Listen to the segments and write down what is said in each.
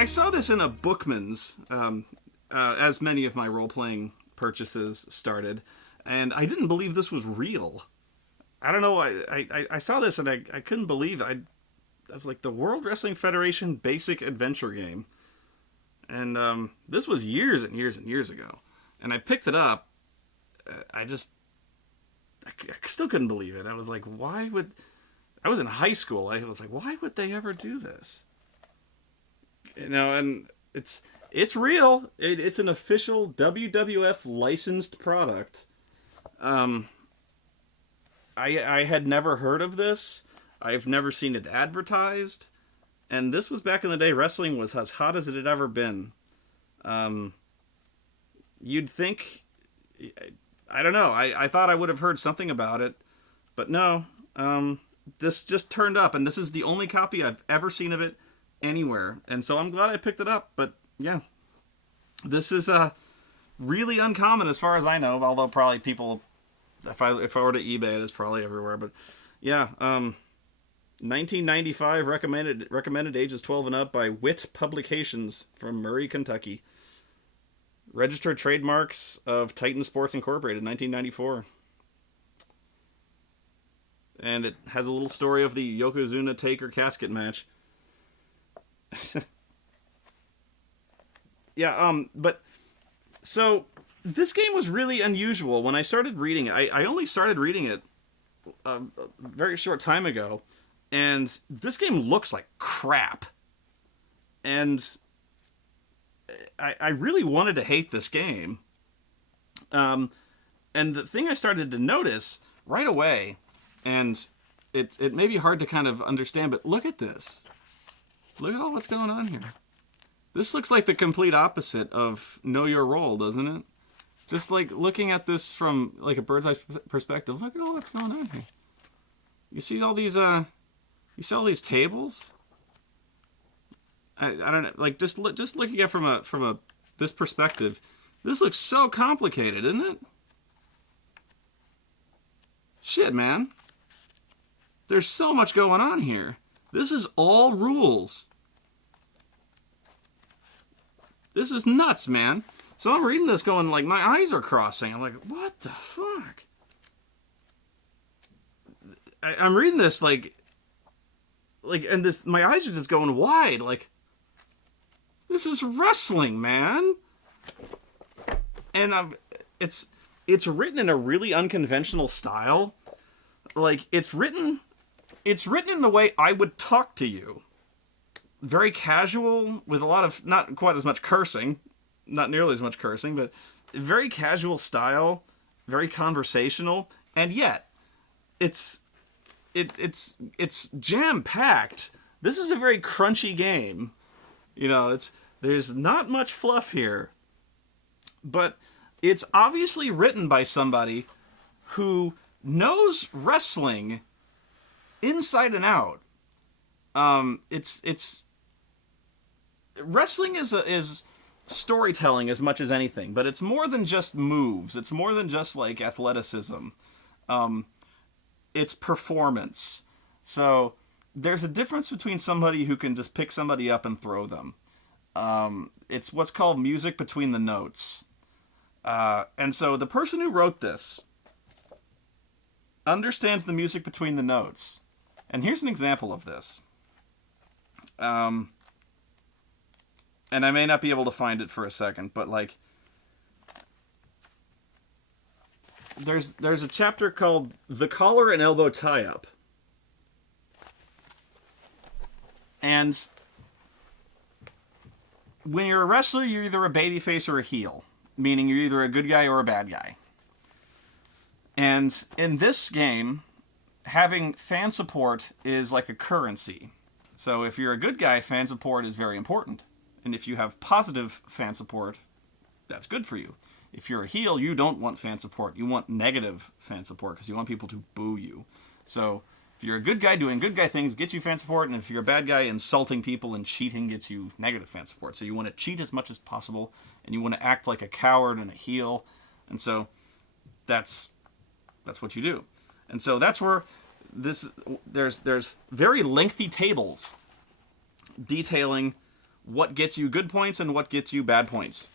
I saw this in a Bookman's, as many of my role-playing purchases started, and I didn't believe this was real. I don't know. I saw this and I couldn't believe it. I was like, the World Wrestling Federation basic adventure game. And this was years and years and years ago. And I picked it up. I still couldn't believe it. I was like, why would... I was in high school. I was like, why would they ever do this? You know, and it's real. It's an official WWF licensed product. I had never heard of this. I've never seen it advertised. And this was back in the day. Wrestling was as hot as it had ever been. You'd think... I don't know. I thought I would have heard something about it. But no. This just turned up. And this is the only copy I've ever seen of it anywhere. And so I'm glad I picked it up. But yeah. This is really uncommon as far as I know. Although probably people... If I were to eBay it, it's probably everywhere. But yeah. 1995, recommended ages 12 and up by Wit Publications from Murray, Kentucky. Registered trademarks of Titan Sports Incorporated, 1994. And it has a little story of the Yokozuna Taker casket match. Yeah, but... So, this game was really unusual. When I started reading it, I only started reading it a very short time ago. And this game looks like crap. And I really wanted to hate this game. And the thing I started to notice right away, and it may be hard to kind of understand, but look at this. Look at all what's going on here. This looks like the complete opposite of Know Your Role, doesn't it? Just like looking at this from like a bird's eye perspective, look at all that's going on here. You see all these... You see all these tables? I don't know. Like just looking at it from this perspective, this looks so complicated, isn't it? Shit, man. There's so much going on here. This is all rules. This is nuts, man. So I'm reading this going like my eyes are crossing. I'm like, what the fuck? I'm reading this like, and this, my eyes are just going wide. Like, this is wrestling, man. And it's written in a really unconventional style. Like, it's written in the way I would talk to you. Very casual, with a lot of, not quite as much cursing, not nearly as much cursing, but very casual style, very conversational, and yet, it's jam-packed. This is a very crunchy game. You know, there's not much fluff here. But it's obviously written by somebody who knows wrestling inside and out. Wrestling is storytelling as much as anything, but it's more than just moves. It's more than just like athleticism. It's performance. So there's a difference between somebody who can just pick somebody up and throw them. It's what's called music between the notes. And so the person who wrote this understands the music between the notes. And here's an example of this. And I may not be able to find it for a second, but like, there's a chapter called The Collar and Elbow Tie-Up. And when you're a wrestler, you're either a babyface or a heel, meaning you're either a good guy or a bad guy. And in this game, having fan support is like a currency. So if you're a good guy, fan support is very important. And if you have positive fan support, that's good for you. If you're a heel, you don't want fan support. You want negative fan support because you want people to boo you. So if you're a good guy doing good guy things, gets you fan support. And if you're a bad guy, insulting people and cheating gets you negative fan support. So you want to cheat as much as possible. And you want to act like a coward and a heel. And so that's what you do. And so that's where there's very lengthy tables detailing what gets you good points and what gets you bad points.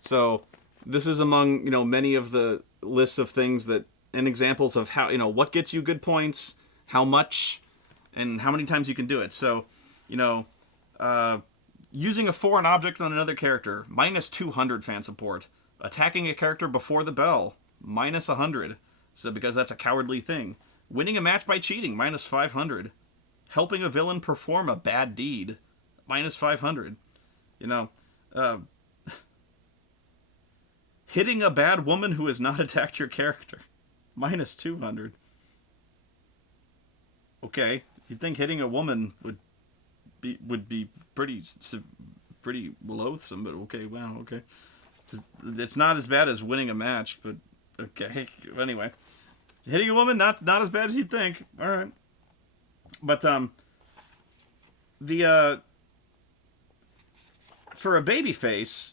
So this is among, many of the lists of things that, and examples of how, what gets you good points, how much, and how many times you can do it. So, using a foreign object on another character, minus 200 fan support. Attacking a character before the bell, minus 100. So because that's a cowardly thing. Winning a match by cheating, minus 500. Helping a villain perform a bad deed, minus 500. Hitting a bad woman who has not attacked your character, minus 200. Okay, you'd think hitting a woman would be pretty loathsome, but okay, wow, okay. It's not as bad as winning a match, but okay. Anyway, hitting a woman, not as bad as you'd think. All right, but for a babyface,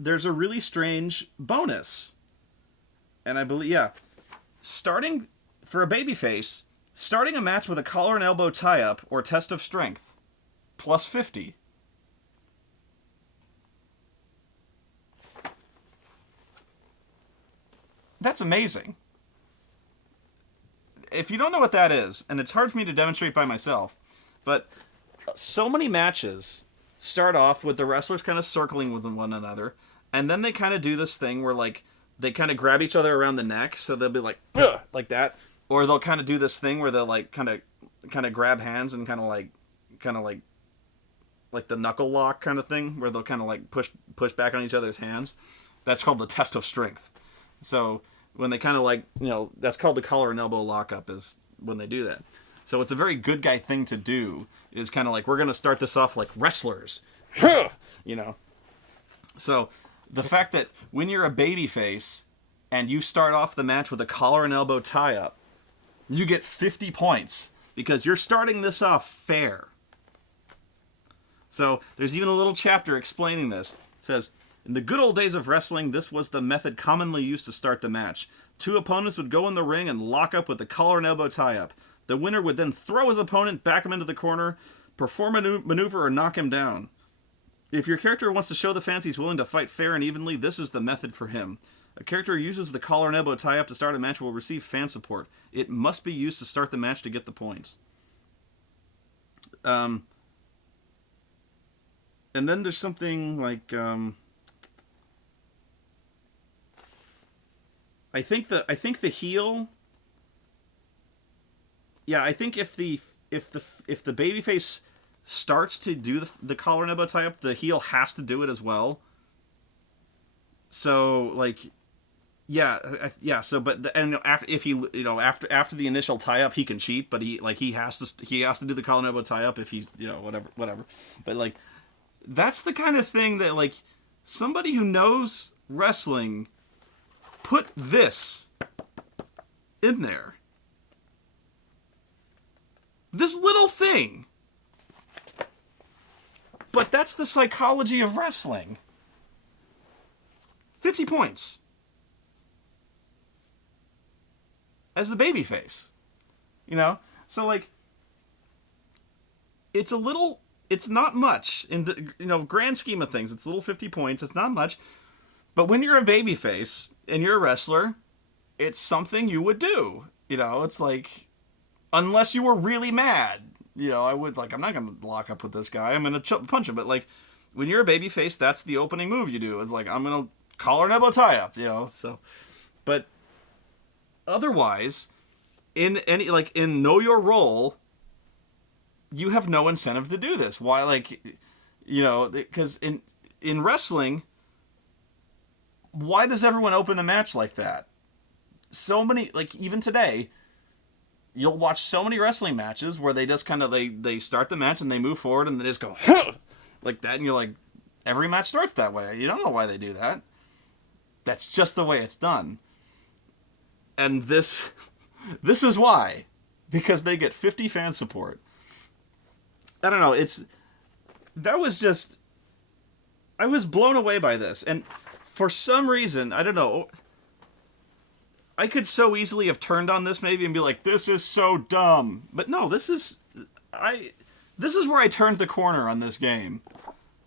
there's a really strange bonus, and I believe starting for a babyface, starting a match with a collar and elbow tie-up or test of strength, plus 50. That's amazing. If you don't know what that is, and it's hard for me to demonstrate by myself, but so many matches start off with the wrestlers kind of circling with one another, and then they kind of do this thing where, like, they kind of grab each other around the neck, so they'll be like, ugh, like that, or they'll kind of do this thing where they'll, like, kind of grab hands and kind of like the knuckle lock kind of thing, where they'll kind of like push back on each other's hands. That's called the test of strength. So when they kind of like, that's called the collar and elbow lockup, is when they do that. So it's a very good guy thing to do, is kind of like, we're going to start this off like wrestlers, So the fact that when you're a babyface and you start off the match with a collar and elbow tie-up, you get 50 points because you're starting this off fair. So there's even a little chapter explaining this. It says, in the good old days of wrestling, this was the method commonly used to start the match. Two opponents would go in the ring and lock up with the collar and elbow tie-up. The winner would then throw his opponent, back him into the corner, perform a maneuver, or knock him down. If your character wants to show the fans he's willing to fight fair and evenly, this is the method for him. A character who uses the collar and elbow tie-up to start a match will receive fan support. It must be used to start the match to get the points. And then there's something like, I think the heel. Yeah, I think if the babyface starts to do the collar and elbow tie up, the heel has to do it as well. So like, yeah. So after the initial tie up, he can cheat, but he has to do the collar and elbow tie up if he's whatever. But like, that's the kind of thing that, like, somebody who knows wrestling put this in there. This little thing. But that's the psychology of wrestling. 50 points. As the babyface. So like, it's not much in the grand scheme of things. It's a little 50 points. It's not much. But when you're a babyface and you're a wrestler, it's something you would do. It's like, unless you were really mad, I would, like, I'm not going to lock up with this guy. I'm going to punch him. But like, when you're a babyface, that's the opening move you do. It's like, I'm going to collar and elbow tie up, so. But otherwise, in Know Your Role, you have no incentive to do this. Why? Like, because in wrestling, why does everyone open a match like that? So many, like, even today, you'll watch so many wrestling matches where they just kind of, they start the match and they move forward and they just go, huh! Like that, and you're like, every match starts that way. You don't know why they do that. That's just the way it's done. And this is why. Because they get 50 fan support. I don't know, I was blown away by this, and for some reason, I don't know, I could so easily have turned on this maybe and be like, this is so dumb, but no, this is where I turned the corner on this game,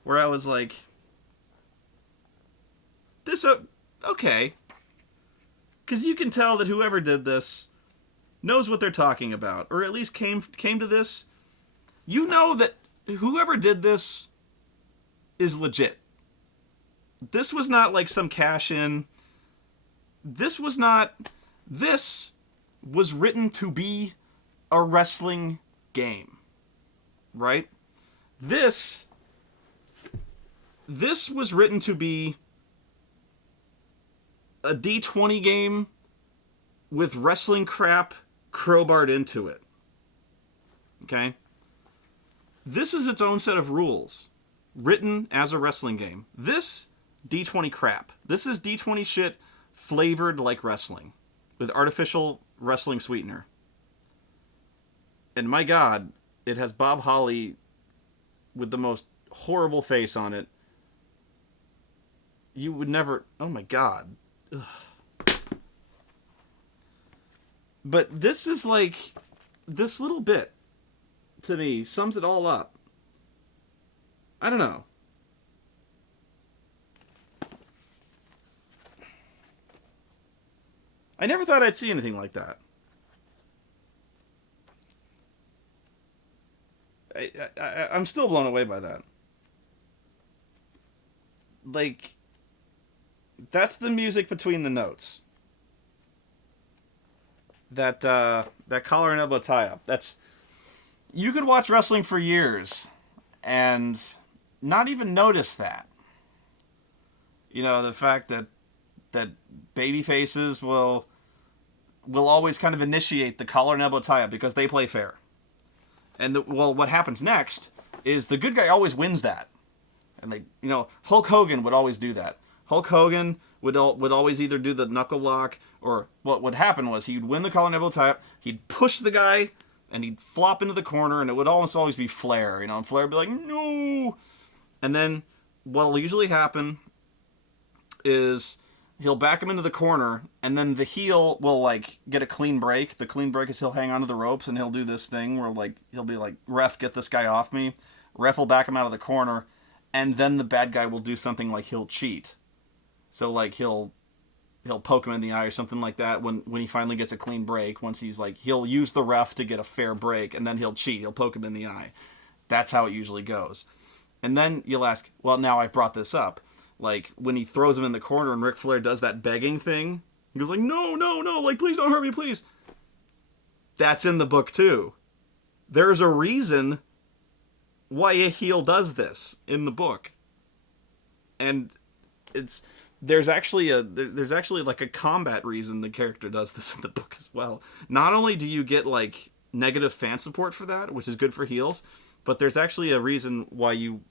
where I was like, this okay, because you can tell that whoever did this knows what they're talking about, or at least came to this. You know that whoever did this is legit. This was not like some cash in. This was not. This was written to be a wrestling game, right? This was written to be a D20 game with wrestling crap crowbarred into it. Okay? This is its own set of rules, written as a wrestling game. This D20 crap. This is D20 shit flavored like wrestling, with artificial wrestling sweetener. And my God, it has Bob Holly with the most horrible face on it. You would never... Oh my God. Ugh. But this is like... This little bit, to me, sums it all up. I don't know. I never thought I'd see anything like that. I'm still blown away by that. Like, that's the music between the notes. That collar and elbow tie-up. That's... You could watch wrestling for years and not even notice that. You know, the fact that baby faces will always kind of initiate the collar and elbow tie-up because they play fair. And what happens next is the good guy always wins that. And Hulk Hogan would always do that. Hulk Hogan would always either do the knuckle lock, or what would happen was he'd win the collar and elbow tie-up, he'd push the guy, and he'd flop into the corner, and it would almost always be Flair, and Flair would be like, no! And then what'll usually happen is he'll back him into the corner, and then the heel will, get a clean break. The clean break is he'll hang onto the ropes, and he'll do this thing where, he'll be like, ref, get this guy off me. Ref will back him out of the corner, and then the bad guy will do something like he'll cheat. So, he'll poke him in the eye or something like that when he finally gets a clean break. Once he's he'll use the ref to get a fair break, and then he'll cheat. He'll poke him in the eye. That's how it usually goes. And then you'll ask, well, now I've brought this up. When he throws him in the corner and Ric Flair does that begging thing, he goes no, please don't hurt me, please. That's in the book, too. There's a reason why a heel does this in the book. And there's actually a combat reason the character does this in the book as well. Not only do you get negative fan support for that, which is good for heels, but there's actually a reason why you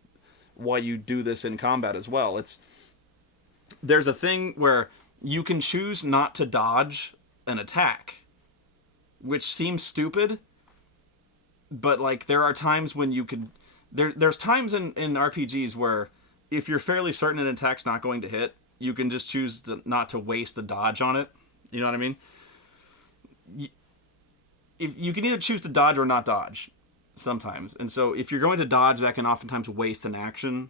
do this in combat as well. There's a thing where you can choose not to dodge an attack, which seems stupid, but there are times when you could... There's times in RPGs where if you're fairly certain an attack's not going to hit, you can just choose not to waste a dodge on it. You know what I mean? You can either choose to dodge or not dodge sometimes. And so if you're going to dodge, that can oftentimes waste an action.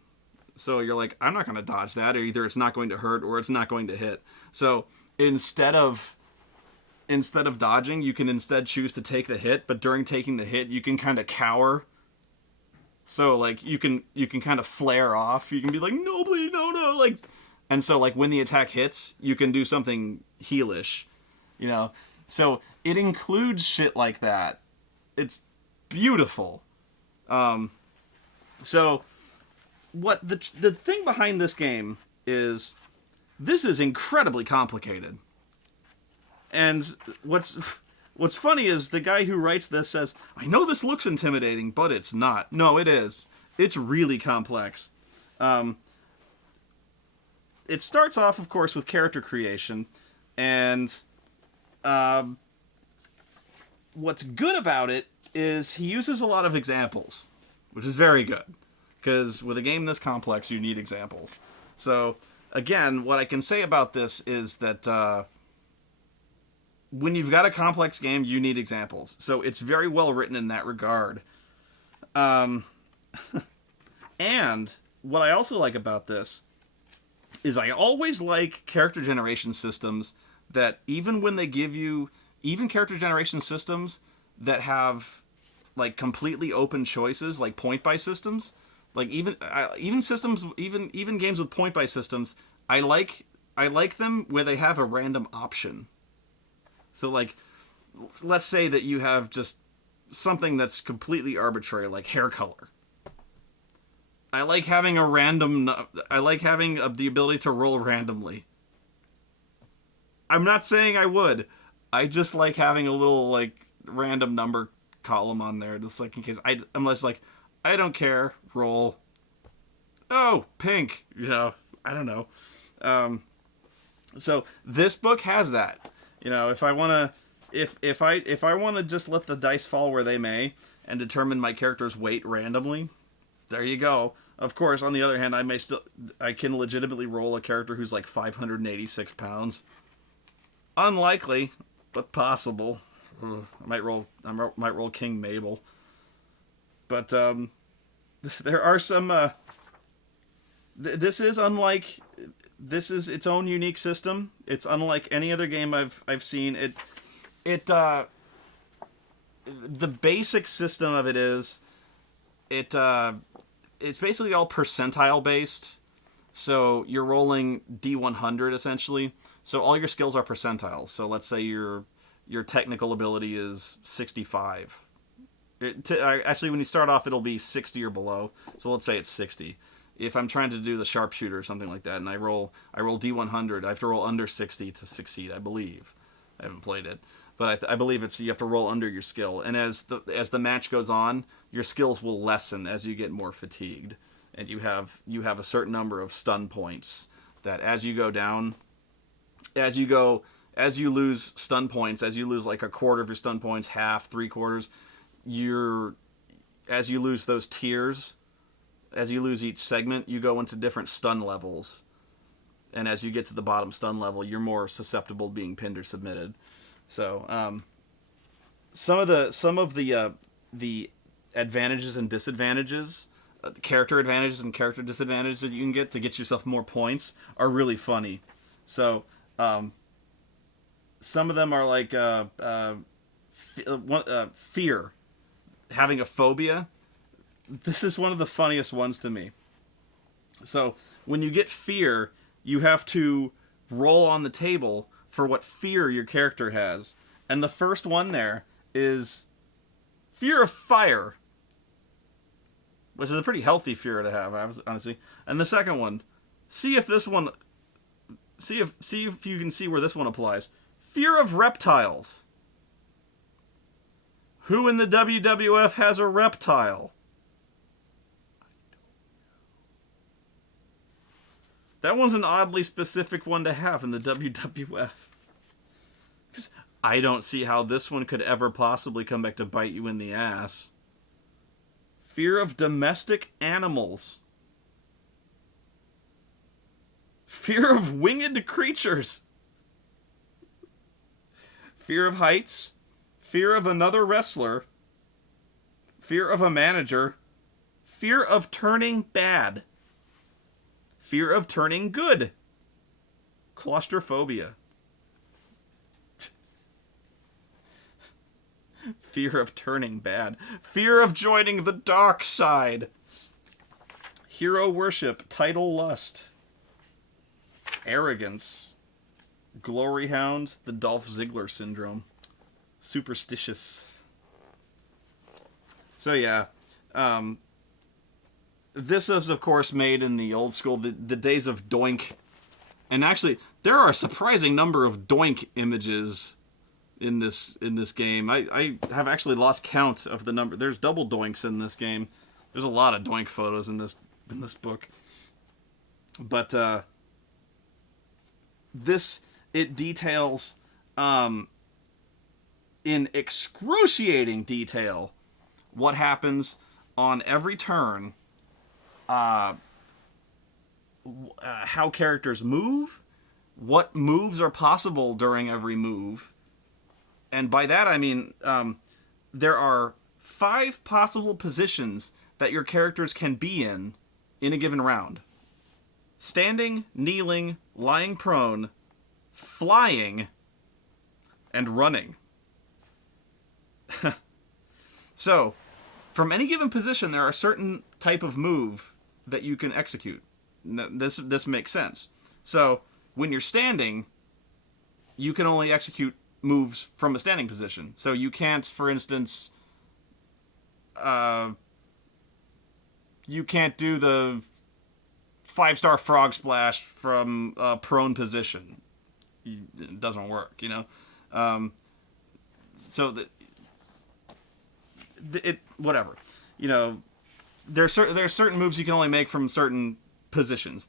So you're like, I'm not going to dodge that. Or either it's not going to hurt or it's not going to hit. So instead of dodging, you can instead choose to take the hit. But during taking the hit, you can kind of cower. So you can kind of flare off. You can be like, no, please, no. And so, when the attack hits, you can do something heelish, So it includes shit like that. It's beautiful. So what the thing behind this game is, this is incredibly complicated. And what's funny is the guy who writes this says, I know this looks intimidating, but it's not. No, it is. It's really complex. It starts off, of course, with character creation, and what's good about it is he uses a lot of examples, which is very good, because with a game this complex, you need examples. So, again, what I can say about this is that when you've got a complex game, you need examples. So it's very well written in that regard. Um, and what I also like about this is I always like character generation systems that even when they give you even character generation systems that have like completely open choices, like point buy systems, like even systems, even games with point buy systems, I like them where they have a random option. So like, let's say that you have just something that's completely arbitrary, like hair color. I like having a random. I like having the ability to roll randomly. I'm not saying I would. I just like having a little like random number column on there, just like in case I'm less like, I don't care. Roll. Oh, pink. You know, I don't know. Um, so this book has that. You know, if I want to, if I want to just let the dice fall where they may and determine my character's weight randomly, there you go. Of course, on the other hand, I can legitimately roll a character who's like 586 pounds. Unlikely, but possible. I might roll King Mabel. But there are some. This is unlike. This is its own unique system. It's unlike any other game I've seen. The basic system of it is it's basically all percentile based. So you're rolling D100 essentially. So all your skills are percentiles. So let's say your technical ability is 65. Actually, when you start off, it'll be 60 or below. So let's say it's 60. If I'm trying to do the sharpshooter or something like that, and I roll D100, I have to roll under 60 to succeed. I believe. I haven't played it, but I believe you have to roll under your skill. And as the match goes on, your skills will lessen as you get more fatigued, and you have a certain number of stun points that as you go down, as you lose stun points, as you lose like a quarter of your stun points, half, 3/4, as you lose those tiers, as you lose each segment, you go into different stun levels. And as you get to the bottom stun level, you're more susceptible to being pinned or submitted. So some of the advantages and disadvantages, character advantages and character disadvantages that you can get to get yourself more points are really funny. So some of them are like fear, having a phobia. This is one of the funniest ones to me. So when you get fear, you have to roll on the table for what fear your character has. And the first one there is fear of fire, which is a pretty healthy fear to have, honestly. And the second one, see if you can see where this one applies. Fear of reptiles. Who in the WWF has a reptile? That one's an oddly specific one to have in the WWF. Because I don't see how this one could ever possibly come back to bite you in the ass. Fear of domestic animals. Fear of winged creatures. Fear of heights. Fear of another wrestler. Fear of a manager. Fear of turning bad. Fear of turning good. Claustrophobia. Fear of turning bad. Fear of joining the dark side. Hero worship. Title lust. Arrogance. Glory hound. The Dolph Ziggler syndrome. Superstitious. So yeah. This is, of course, made in the old school, the days of Doink. And actually, there are a surprising number of Doink images in this game. I have actually lost count of the number. There's double Doinks in this game. There's a lot of Doink photos in this book. But it details in excruciating detail what happens on every turn. How characters move, what moves are possible during every move, and by that I mean there are 5 possible positions that your characters can be in a given round. Standing, kneeling, lying prone, flying, and running. So, from any given position, there are certain type of move that you can execute. This makes sense. So, when you're standing, you can only execute moves from a standing position. So you can't, for instance, you can't do the 5-star frog splash from a prone position. It doesn't work, you know? So that it whatever, you know, there's certain moves you can only make from certain positions,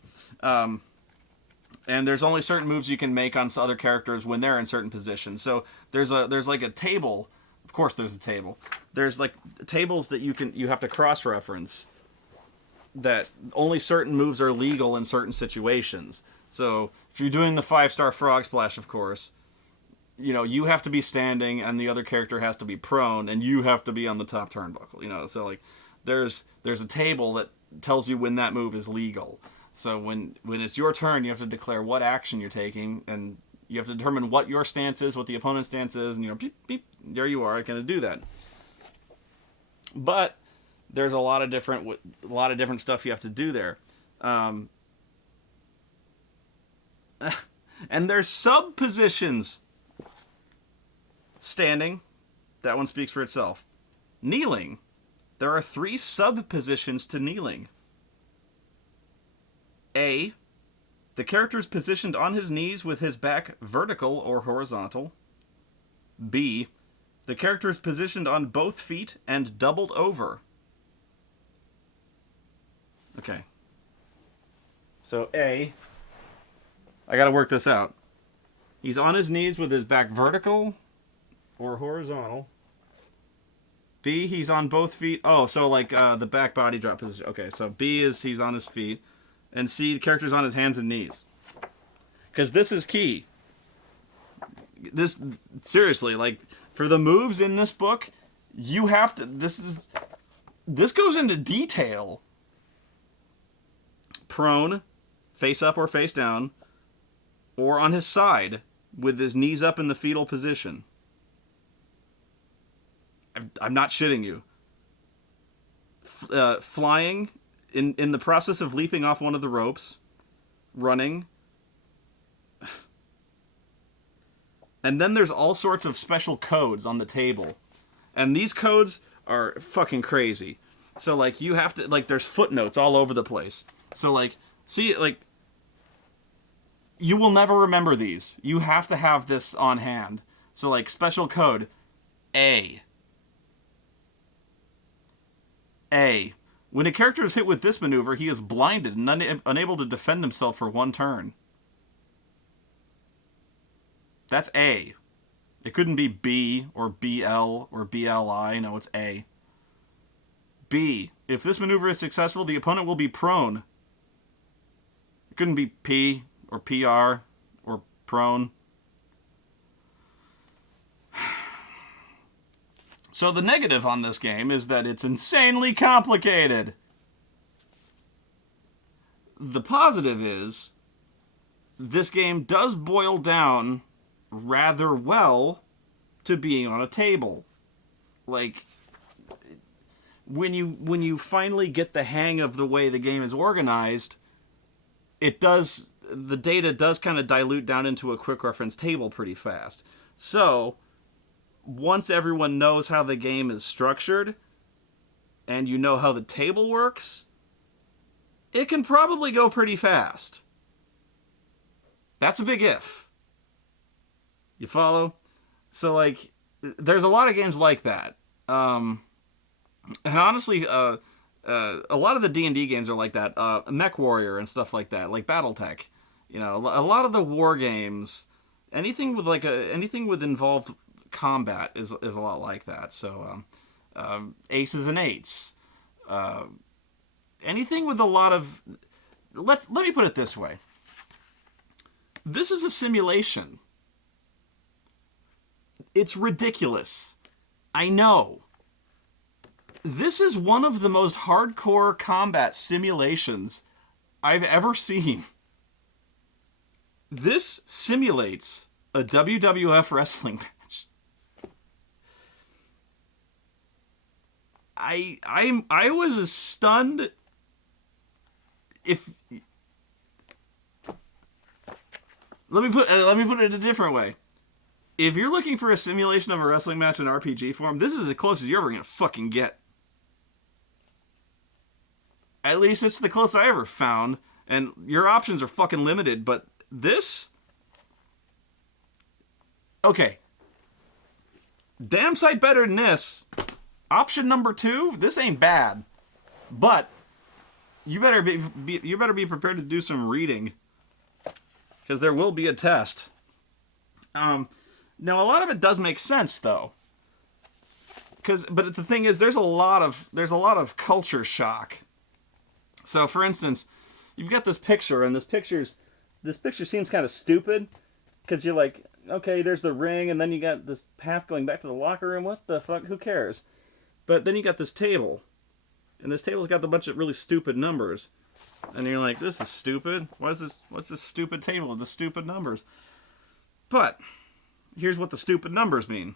and there's only certain moves you can make on other characters when they're in certain positions. So there's like a table. Of course, there's a table. There's like tables that you have to cross reference. That only certain moves are legal in certain situations. So if you're doing the 5-star frog splash, of course, you know, you have to be standing and the other character has to be prone and you have to be on the top turnbuckle, you know. So like there's a table that tells you when that move is legal. So when it's your turn, you have to declare what action you're taking, and you have to determine what your stance is, what the opponent's stance is, and you know, beep, beep, there you are, I can do that. But there's a lot of different stuff you have to do there. And there's sub positions. Standing, that one speaks for itself. Kneeling, there are 3 sub positions to kneeling. A, the character is positioned on his knees with his back vertical or horizontal. B, the character is positioned on both feet and doubled over. Okay. So A, I gotta work this out. He's on his knees with his back vertical or horizontal. B, he's on both feet. Oh, so like the back body drop position. Okay, so B is he's on his feet. And C, the character's on his hands and knees. Because this is key. This, seriously, like, for the moves in this book, you have to, this goes into detail. Prone, face up or face down, or on his side, with his knees up in the fetal position. I'm not shitting you. Flying, in the process of leaping off one of the ropes, running. And then there's all sorts of special codes on the table. And these codes are fucking crazy. So, like, you have to, like, there's footnotes all over the place. So, like, see, like, you will never remember these. You have to have this on hand. So, like, special code A. A. When a character is hit with this maneuver, he is blinded and unable to defend himself for 1 turn. That's A. It couldn't be B or BL or BLI. No, it's A. B. If this maneuver is successful, the opponent will be prone. It couldn't be P or PR or prone. So the negative on this game is that it's insanely complicated. The positive is this game does boil down rather well to being on a table. Like, when you finally get the hang of the way the game is organized, the data does kind of dilute down into a quick reference table pretty fast. So once everyone knows how the game is structured, and you know how the table works, it can probably go pretty fast. That's a big if. You follow? So, like, there's a lot of games like that. And honestly, a lot of the D&D games are like that. Mech Warrior and stuff like that, like BattleTech. You know, a lot of the war games, anything with involved combat is a lot like that. So aces and eights, anything with a lot of, let me put it this way, this is a simulation. It's ridiculous, I know, This is one of the most hardcore combat simulations I've ever seen. This simulates a WWF wrestling match. I was as stunned. If let me put it a different way. If you're looking for a simulation of a wrestling match in RPG form, this is as close as you're ever gonna fucking get. At least it's the closest I ever found, and your options are fucking limited, but this... Okay. Damn sight better than this. Option number 2, this ain't bad. But you better be prepared to do some reading, because there will be a test. Now a lot of it does make sense though. But the thing is, there's a lot of culture shock. So, for instance, you've got this picture, and this picture seems kind of stupid, because you're like, okay, there's the ring, and then you got this path going back to the locker room. What the fuck? Who cares? But then you got this table, and this table's got a bunch of really stupid numbers, and you're like, this is stupid. What's this stupid table with the stupid numbers? But here's what the stupid numbers mean,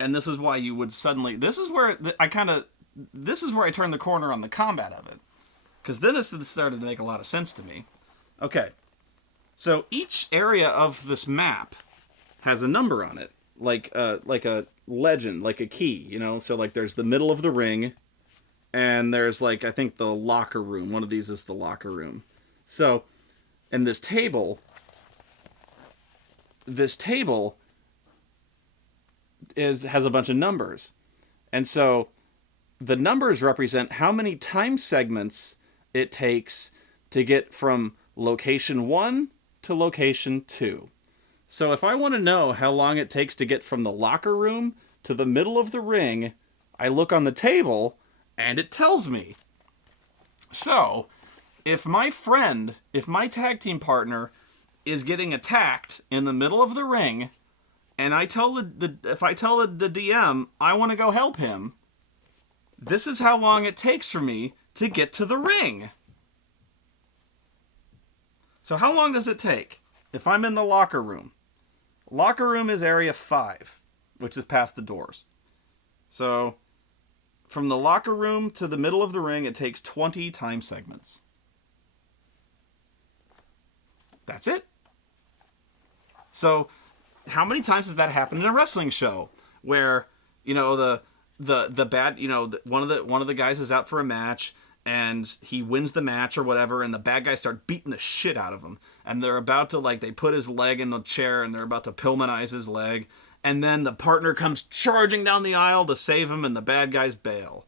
and this is why you would suddenly. This is where I turned the corner on the combat of it. Because then it started to make a lot of sense to me. Okay. So each area of this map has a number on it. Like a legend, like a key, you know? So like there's the middle of the ring, and there's like, I think the locker room. One of these is the locker room. So, and this table has a bunch of numbers. And so the numbers represent how many time segments it takes to get from location 1 to location 2. So if I want to know how long it takes to get from the locker room to the middle of the ring, I look on the table and it tells me. So if my tag team partner is getting attacked in the middle of the ring, and if I tell the DM I want to go help him, this is how long it takes for me to get to the ring. So how long does it take? If I'm in the locker room. Locker room is area 5, which is past the doors. So from the locker room to the middle of the ring, it takes 20 time segments. That's it. So how many times has that happened in a wrestling show where, you know, the bad, you know, one of the guys is out for a match, and he wins the match or whatever, and the bad guys start beating the shit out of him, and they're about to, like, they put his leg in the chair and they're about to Pillmanize his leg, and then the partner comes charging down the aisle to save him, and the bad guys bail.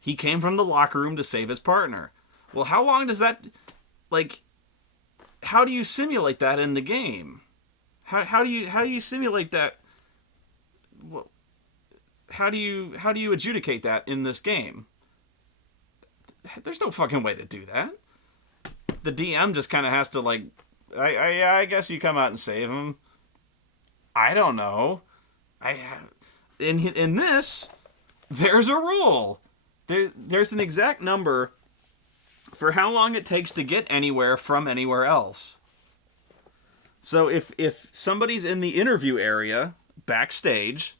He came from the locker room to save his partner. Well, how long does that, like, how do you simulate that in the game? How do you simulate that? How do you adjudicate that in this game? There's no fucking way to do that. The DM just kind of has to, like, I guess you come out and save him. I don't know. In this, there's a rule. There's an exact number for how long it takes to get anywhere from anywhere else. So if somebody's in the interview area backstage,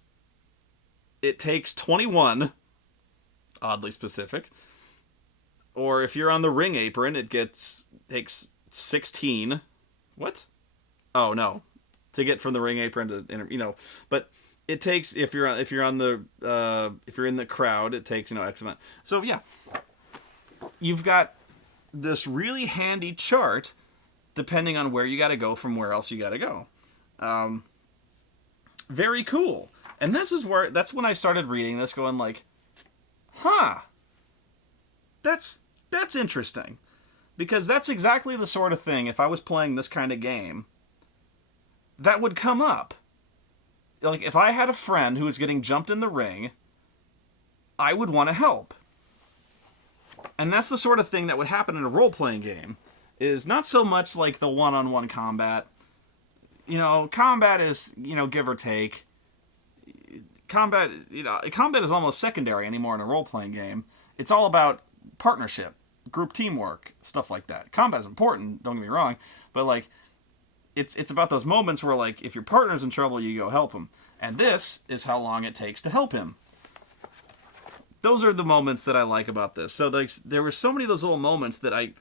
it takes 21, oddly specific. Or if you're on the ring apron, it takes 16. What? Oh no, to get from the ring apron to, you know. But it takes, if you're in the crowd, it takes, you know, X amount. So yeah, you've got this really handy chart depending on where you got to go from where else you got to go. Very cool. And that's when I started reading this, going like, huh, that's interesting. Because that's exactly the sort of thing, if I was playing this kind of game, that would come up. Like, if I had a friend who was getting jumped in the ring, I would want to help. And that's the sort of thing that would happen in a role-playing game, is not so much like the one-on-one combat. You know, combat is, you know, give or take. combat, combat is almost secondary anymore in a role-playing game. It's all about partnership, group teamwork, stuff like that. Combat is important, don't get me wrong, but like it's about those moments where like if your partner's in trouble, you go help him. And this is how long it takes to help him. Those are the moments that I like about this. So like there were so many of those little moments that I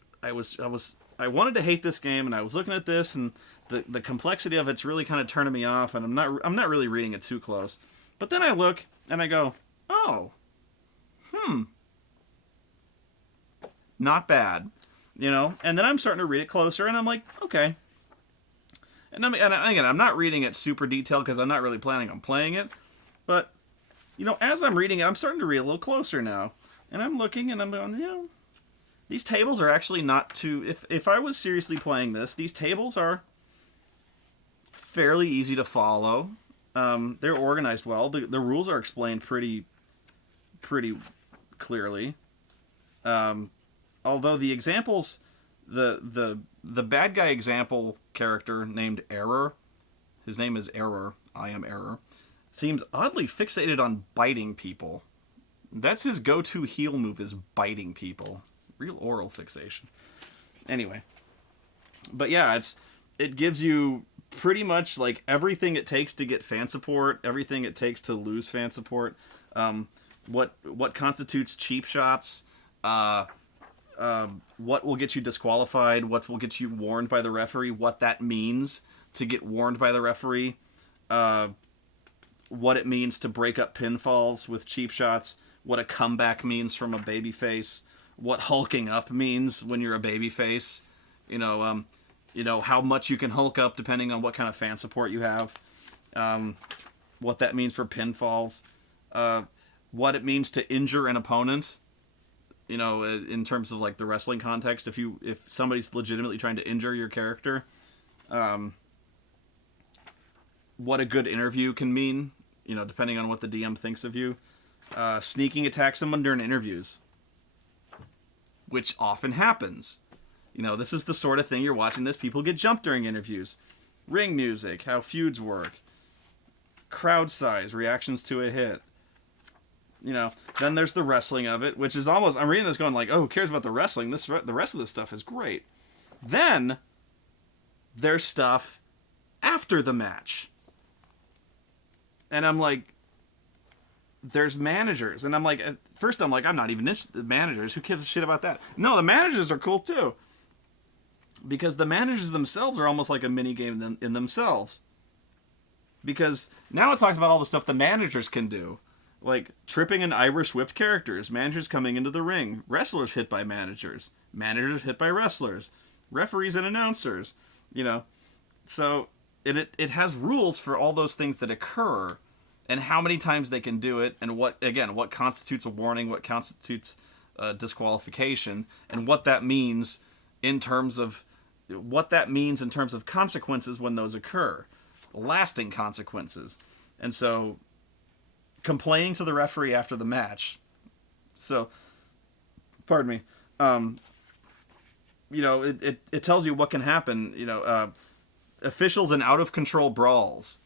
wanted to hate this game, and I was looking at this, and the complexity of it's really kind of turning me off, and I'm not really reading it too close. But then I look and I go, oh, not bad, And then I'm starting to read it closer, and I'm like, okay. And again, I'm not reading it super detailed because I'm not really planning on playing it, but as I'm reading it, I'm starting to read a little closer now, and I'm looking and I'm going, these tables are actually not too. If I was seriously playing this, these tables are fairly easy to follow. They're organized well. The rules are explained pretty clearly. Although the examples, the bad guy example character named Error, his name is Error. I am Error. Seems oddly fixated on biting people. That's his go-to heel move, is biting people. Real oral fixation. Anyway. But yeah, it gives you pretty much like everything it takes to get fan support, everything it takes to lose fan support, what constitutes cheap shots, what will get you disqualified, what will get you warned by the referee, what that means to get warned by the referee, what it means to break up pinfalls with cheap shots, what a comeback means from a babyface, what hulking up means when you're a babyface, how much you can hulk up depending on what kind of fan support you have, what that means for pinfalls, what it means to injure an opponent, in terms of like the wrestling context. If somebody's legitimately trying to injure your character, what a good interview can mean, depending on what the DM thinks of you. Sneaking attack someone during interviews, which often happens. This is the sort of thing you're watching this. People get jumped during interviews. Ring music, how feuds work. Crowd size, reactions to a hit. Then there's the wrestling of it, which is almost, I'm reading this going like, oh, who cares about the wrestling? The rest of this stuff is great. Then there's stuff after the match. And I'm like, there's managers. And I'm like, at first I'm like, I'm not even interested in managers. Who gives a shit about that? No, the managers are cool too. Because the managers themselves are almost like a mini game in themselves. Because now it talks about all the stuff the managers can do. Like tripping and Irish whipped characters, managers coming into the ring, wrestlers hit by managers hit by wrestlers, referees and announcers, So it has rules for all those things that occur, and how many times they can do it, and what constitutes a warning, what constitutes disqualification, and what that means in terms of consequences when those occur, lasting consequences. And so complaining to the referee after the match. So, pardon me. It tells you what can happen. Officials in out of control brawls.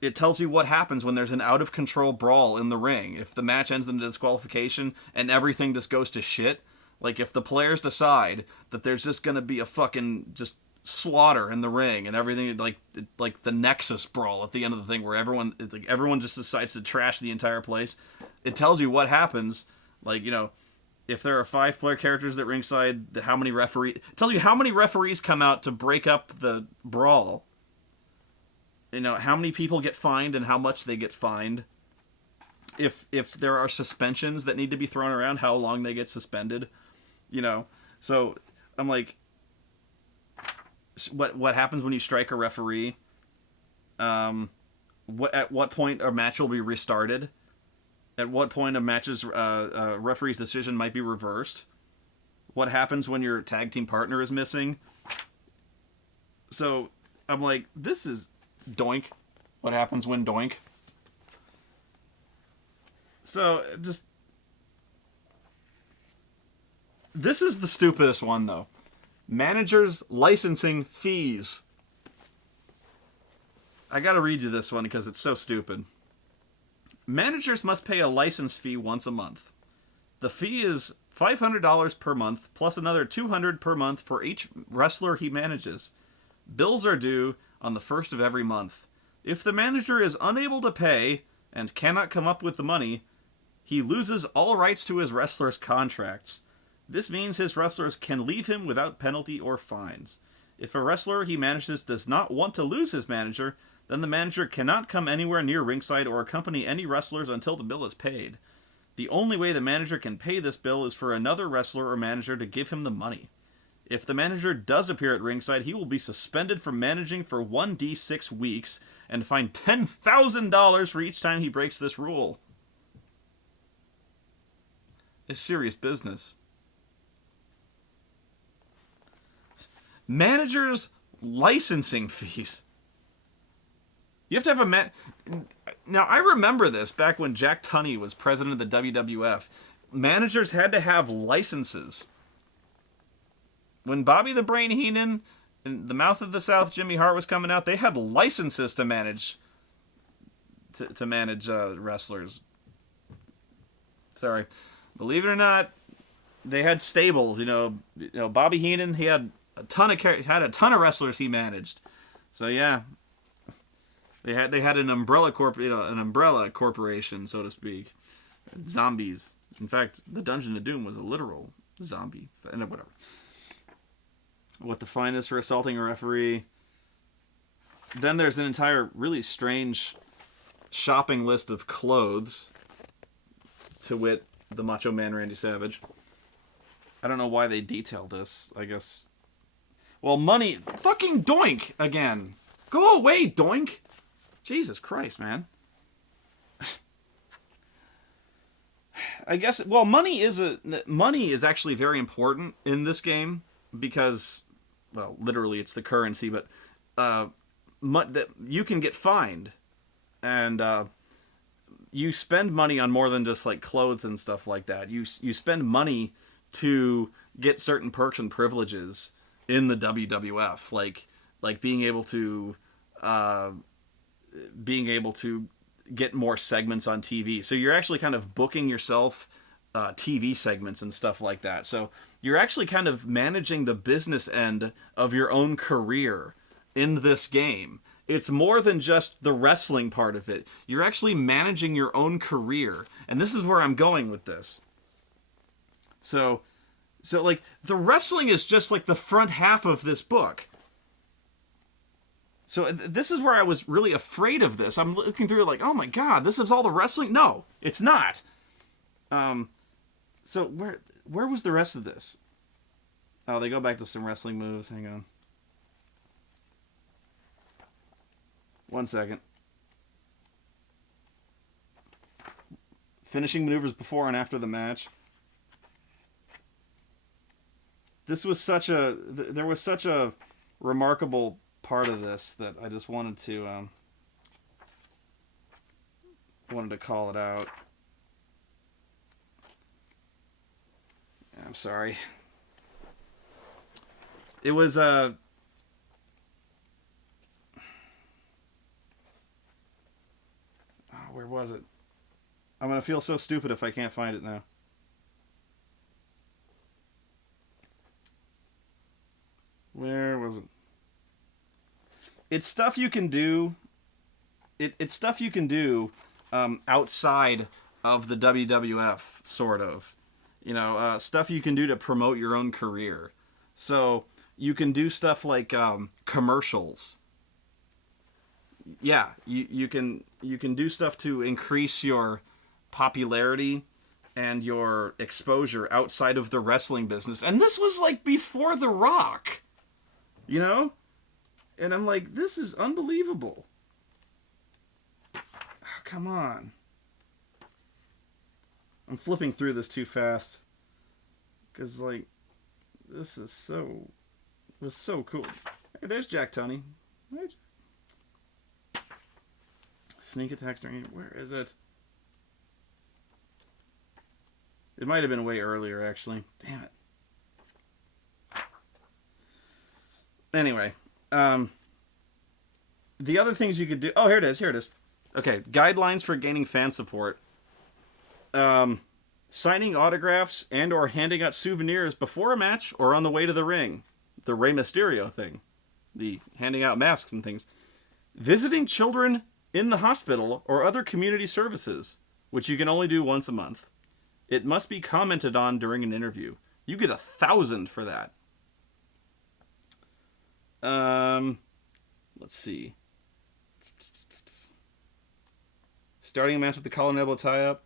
It tells you what happens when there's an out of control brawl in the ring. If the match ends in a disqualification and everything just goes to shit, like if the players decide that there's just gonna be a fucking just slaughter in the ring and everything, like the Nexus brawl at the end of the thing where everyone just decides to trash the entire place. It tells you what happens, if there are 5 player characters at ringside, how many referees. It tells you how many referees come out to break up the brawl. How many people get fined and how much they get fined. If there are suspensions that need to be thrown around, how long they get suspended. So I'm like, what happens when you strike a referee? At what point a match will be restarted? At what point a match's referee's decision might be reversed? What happens when your tag team partner is missing? So I'm like, this is doink. What happens when doink? So just, this is the stupidest one though. Managers licensing fees. I gotta read you this one because it's so stupid. Managers must pay a license fee once a month. The fee is $500 per month, plus another $200 per month for each wrestler he manages. Bills are due on the first of every month. If the manager is unable to pay and cannot come up with the money, he loses all rights to his wrestlers' contracts. This means his wrestlers can leave him without penalty or fines. If a wrestler he manages does not want to lose his manager, then the manager cannot come anywhere near ringside or accompany any wrestlers until the bill is paid. The only way the manager can pay this bill is for another wrestler or manager to give him the money. If the manager does appear at ringside, he will be suspended from managing for 1d6 weeks and fined $10,000 for each time he breaks this rule. It's serious business. Managers' licensing fees. You have to have a Now, I remember this back when Jack Tunney was president of the WWF. Managers had to have licenses. When Bobby the Brain Heenan and the Mouth of the South Jimmy Hart was coming out, they had licenses to manage wrestlers. Sorry. Believe it or not, they had stables. You know, Bobby Heenan, he had a ton of wrestlers he managed. So yeah, they had an umbrella corporation, so to speak. Zombies. In fact, the Dungeon of Doom was a literal zombie. Whatever. What the fine is for assaulting a referee. Then there's an entire really strange shopping list of clothes, to wit, the Macho Man Randy Savage. I don't know why they detail this. I guess. Well, money. Fucking Doink again. Go away, Doink. Jesus Christ, man. I guess. Well, money is actually very important in this game because, well, literally it's the currency, but that you can get fined, and you spend money on more than just like clothes and stuff like that. You spend money to get certain perks and privileges in the WWF, like being able to get more segments on TV. So you're actually kind of booking yourself TV segments and stuff like that. So you're actually kind of managing the business end of your own career in this game. It's more than just the wrestling part of it. You're actually managing your own career. And this is where I'm going with this. So like, the wrestling is just like the front half of this book. So this is where I was really afraid of this. I'm looking through it like, oh my god, this is all the wrestling? No, it's not. So where was the rest of this? Oh, they go back to some wrestling moves. Hang on. 1 second. Finishing maneuvers before and after the match. This was there was such a remarkable part of this that I just wanted to call it out. I'm sorry. It was where was it? I'm gonna feel so stupid if I can't find it now. Where was it? It's stuff you can do. It's stuff you can do outside of the WWF, sort of. You know, stuff you can do to promote your own career. So you can do stuff like commercials. Yeah, you can do stuff to increase your popularity and your exposure outside of the wrestling business. And this was like before The Rock. You know? And I'm like, this is unbelievable. Oh, come on. I'm flipping through this too fast. Because, like, this is was so cool. Hey, there's Jack Tunney. Sneak attacks during... Where is it? It might have been way earlier, actually. Damn it. Anyway, the other things you could do... Oh, here it is. Okay, guidelines for gaining fan support. Signing autographs and or handing out souvenirs before a match or on the way to the ring. The Rey Mysterio thing. The handing out masks and things. Visiting children in the hospital or other community services, which you can only do once a month. It must be commented on during an interview. You get 1,000 for that. Let's see. Starting a match with the collar and elbow tie-up.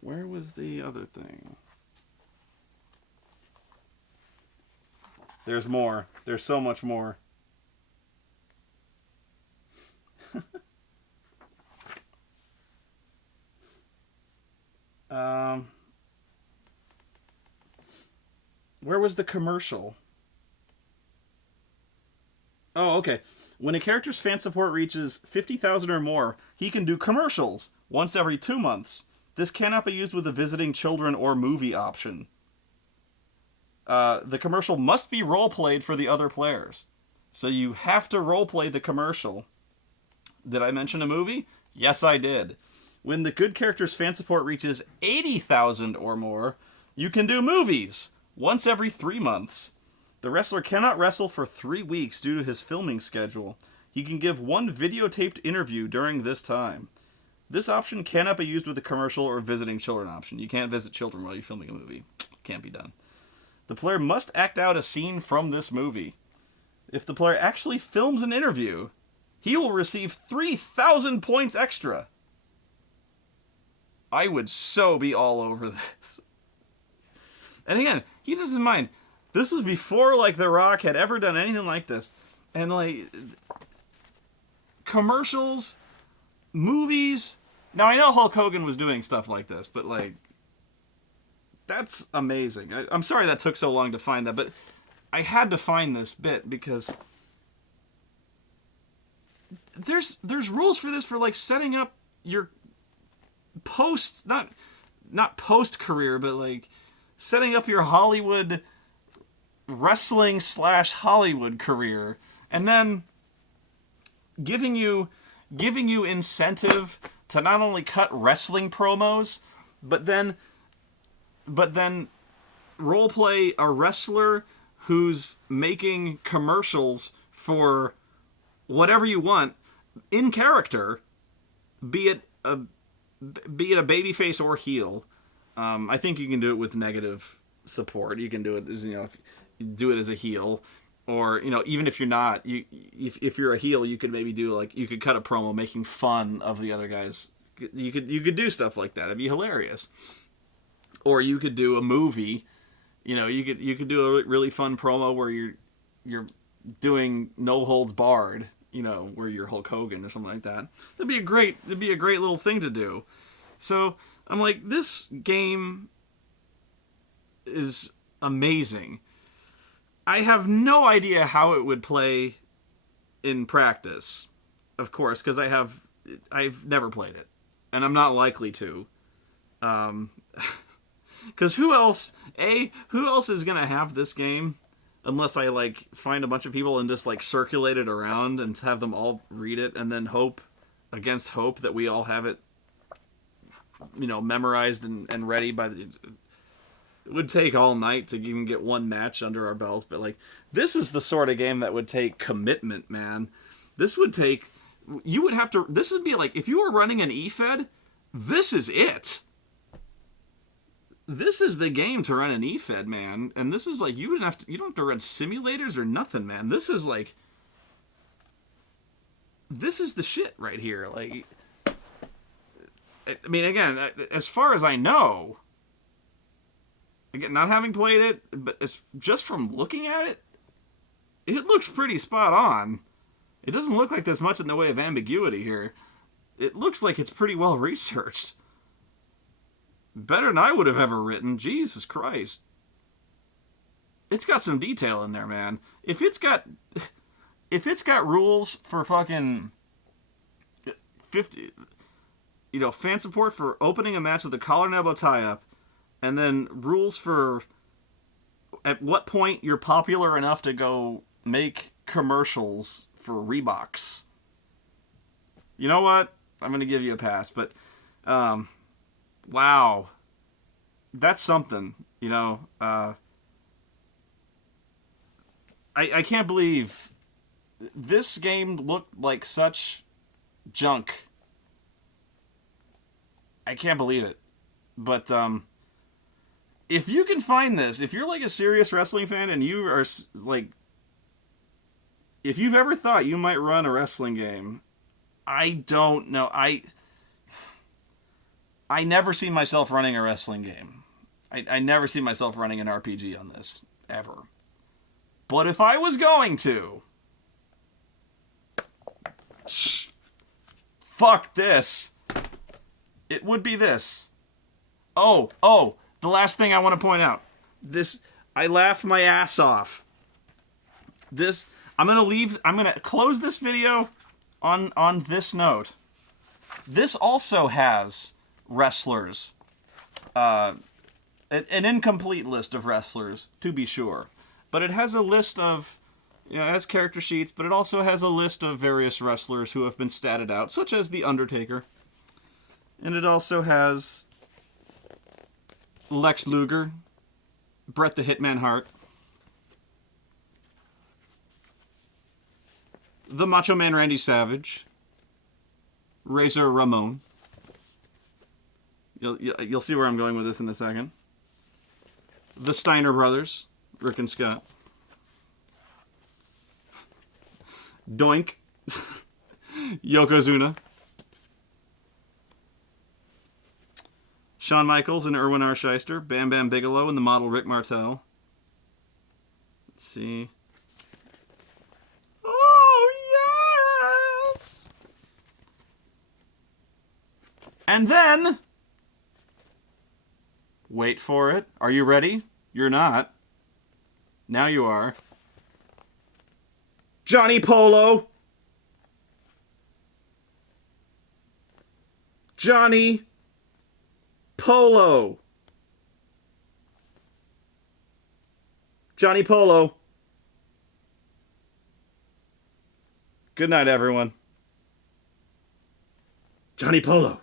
Where was the other thing? There's more. There's so much more. Where was the commercial? Oh, okay. When a character's fan support reaches 50,000 or more, he can do commercials once every 2 months. This cannot be used with the visiting children or movie option. The commercial must be role-played for the other players. So you have to role-play the commercial. Did I mention a movie? Yes, I did. When the good character's fan support reaches 80,000 or more, you can do movies once every 3 months. The wrestler cannot wrestle for 3 weeks due to his filming schedule. He can give one videotaped interview during this time. This option cannot be used with the commercial or visiting children option. You can't visit children while you're filming a movie. Can't be done. The player must act out a scene from this movie. If the player actually films an interview, he will receive 3,000 points extra. I would so be all over this. And again, keep this in mind. This was before, like, The Rock had ever done anything like this. And, like, commercials, movies. Now, I know Hulk Hogan was doing stuff like this, but, like, that's amazing. I'm sorry that took so long to find that, but I had to find this bit because there's rules for this, for, like, setting up your post, not post career, but, like, setting up your Hollywood wrestling / Hollywood career, and then giving you incentive to not only cut wrestling promos, but then role play a wrestler who's making commercials for whatever you want in character, be it a babyface or heel. I think you can do it with negative support. You can do it as, do it as a heel, or, even if you're not, if you're a heel, you could maybe do, like, you could cut a promo making fun of the other guys. You could do stuff like that. It'd be hilarious. Or you could do a movie. You could do a really fun promo where you're doing no holds barred. Where you're Hulk Hogan or something like that. That'd be a great little thing to do. So I'm like, this game is amazing. I have no idea how it would play in practice, of course, because I've never played it, and I'm not likely to. Because who else is gonna have this game unless I, like, find a bunch of people and just, like, circulate it around and have them all read it, and then hope against hope that we all have it, memorized and ready by the. It would take all night to even get one match under our belts, but, like, this is the sort of game that would take commitment, man. This would be like, if you were running an eFed, this is it. This is the game to run an eFed, man. And this is like, you don't have to run simulators or nothing, man. This is like, this is the shit right here. Like, I mean, again, as far as I know, again, not having played it, but just from looking at it, it looks pretty spot on. It doesn't look like there's much in the way of ambiguity here. It looks like it's pretty well researched. Better than I would have ever written. Jesus Christ. It's got some detail in there, man. If it's got rules for fucking 50, fan support for opening a match with a collar and elbow tie-up, and then rules for at what point you're popular enough to go make commercials for Reeboks. You know what? I'm going to give you a pass, but wow. That's something, you know. I can't believe this game looked like such junk. I can't believe it. But if you can find this, if you're like a serious wrestling fan and you are like, if you've ever thought you might run a wrestling game, I don't know. I never see myself running a wrestling game. I never see myself running an RPG on this, ever. But if I was going to, fuck this. It would be this. Oh, the last thing I want to point out. This, I laughed my ass off. This, I'm going to close this video on this note. This also has wrestlers. An incomplete list of wrestlers, to be sure. But it has a list of, you know, it has character sheets, but it also has a list of various wrestlers who have been statted out, such as The Undertaker. And it also has Lex Luger, Bret the Hitman Hart, the Macho Man Randy Savage, Razor Ramon. You'll see where I'm going with this in a second. The Steiner Brothers, Rick and Scott. Doink. Yokozuna. Shawn Michaels and Erwin R. Shyster. Bam Bam Bigelow and the model Rick Martel. Let's see. Oh, yes! And then... wait for it. Are you ready? You're not. Now you are. Johnny Polo. Johnny Polo. Johnny Polo. Good night, everyone. Johnny Polo.